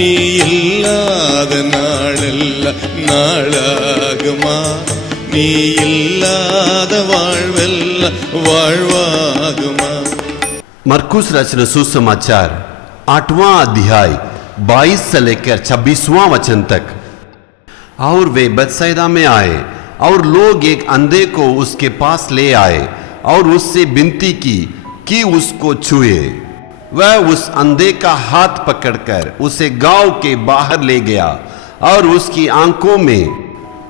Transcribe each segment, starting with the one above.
நீ இல்லாத நாளெல்லாம் நாளாகுமா? நீ இல்லாத வாழ்வெல்லாம் வாழ்வாகுமா? मरकुस रचना सुसमाचार 8वां अध्याय 22 से लेकर 26वां वचन तक। और वे बेतसैदा में आए और लोग एक अंधे को उसके पास ले आए और उससे विनती की कि उसको छुए। वह उस अंधे का हाथ पकड़कर उसे गांव के बाहर ले गया और उसकी आंखों में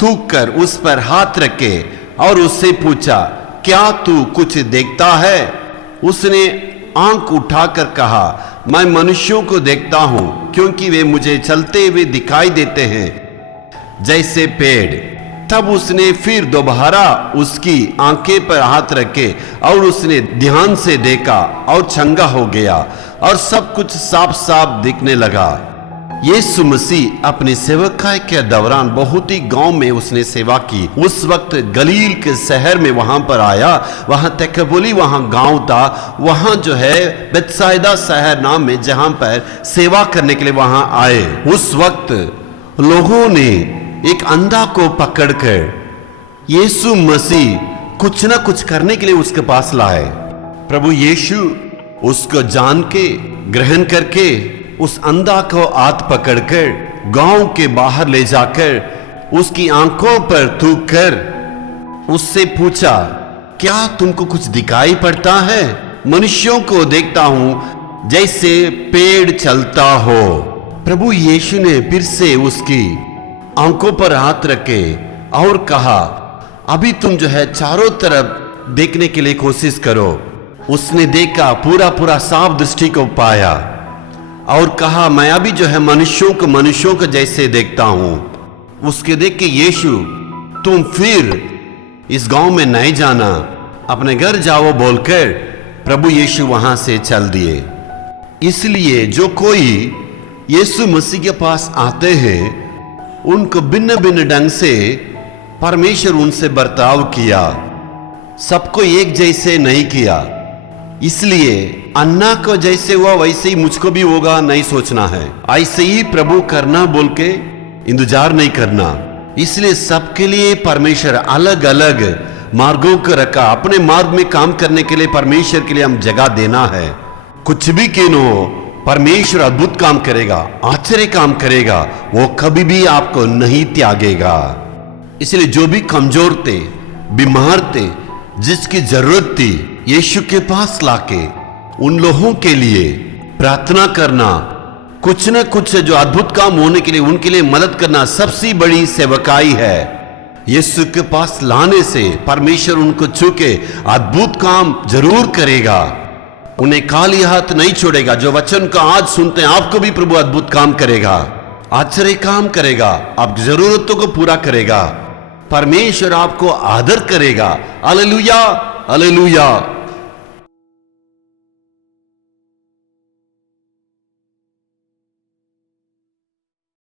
थूक कर उस पर हाथ रखे और उससे पूछा, क्या तू कुछ देखता है? उसने आंख उठाकर कहा, मैं मनुष्यों को देखता हूं, क्योंकि वे मुझे चलते हुए दिखाई देते हैं जैसे पेड़। तब उसने फिर दोबारा उसकी आंखें पर हाथ रखे और उसने ध्यान से देखा और चंगा हो गया और सब कुछ साफ साफ दिखने लगा। यीशु मसीह अपनी सेवकाई के दौरान बहुत ही गांव में उसने सेवा की। उस वक्त गलील के शहर में वहां पर आया, वहां तकबोली वहां गांव था, वहां जो है बेतसैदा शहर नाम में जहां पर सेवा करने के लिए वहां आए। उस वक्त लोगों ने एक अंधा को पकड़कर यीशु मसीह कुछ ना कुछ करने के लिए उसके पास लाए। प्रभु यीशु उसको जान के ग्रहण करके उस अंधा को हाथ पकड़कर गांव के बाहर ले जाकर उसकी आंखों पर थूक कर उससे पूछा, क्या तुमको कुछ दिखाई पड़ता है? मनुष्यों को देखता हूं जैसे पेड़ चलता हो। प्रभु यीशु ने फिर से उसकी आंखों पर हाथ रखे और कहा, अभी तुम जो है चारों तरफ देखने के लिए कोशिश करो। उसने देखा, पूरा साफ दृष्टि को पाया और कहा, मैं अभी जो है मनुष्यों को जैसे देखता हूं। उसके देख के यीशु, तुम फिर इस गांव में नहीं जाना, अपने घर जाओ बोलकर प्रभु यीशु वहां से चल दिए। इसलिए जो कोई यीशु मसीह के पास आते हैं उनको भिन्न भिन्न ढंग से परमेश्वर उनसे बर्ताव किया, सबको एक जैसे नहीं किया। इसलिए अन्ना को जैसे हुआ वैसे ही मुझको भी होगा नहीं सोचना है, ऐसे ही प्रभु करना बोल के इंतजार नहीं करना। इसलिए सबके लिए परमेश्वर अलग अलग मार्गों को रखा। अपने मार्ग में काम करने के लिए परमेश्वर के लिए हम जगह देना है। कुछ भी क्यों हो, परमेश्वर अद्भुत काम करेगा, आश्चर्य काम करेगा, वो कभी भी आपको नहीं त्यागेगा। इसलिए जो भी कमजोर थे, बीमार थे, जिसकी जरूरत थी, यीशु के पास लाके उन लोगों के लिए प्रार्थना करना, कुछ न कुछ जो अद्भुत काम होने के लिए उनके लिए मदद करना सबसे बड़ी सेवकाई है। यीशु के पास लाने से परमेश्वर उनको छू के अद्भुत काम जरूर करेगा, उन्हें खाली हाथ नहीं छोड़ेगा। जो वचन का आज सुनते हैं, आपको भी प्रभु अद्भुत काम करेगा, आश्चर्य काम करेगा, आपकी जरूरतों को पूरा करेगा। परमेश्वर आपको आदर करेगा। Hallelujah, hallelujah.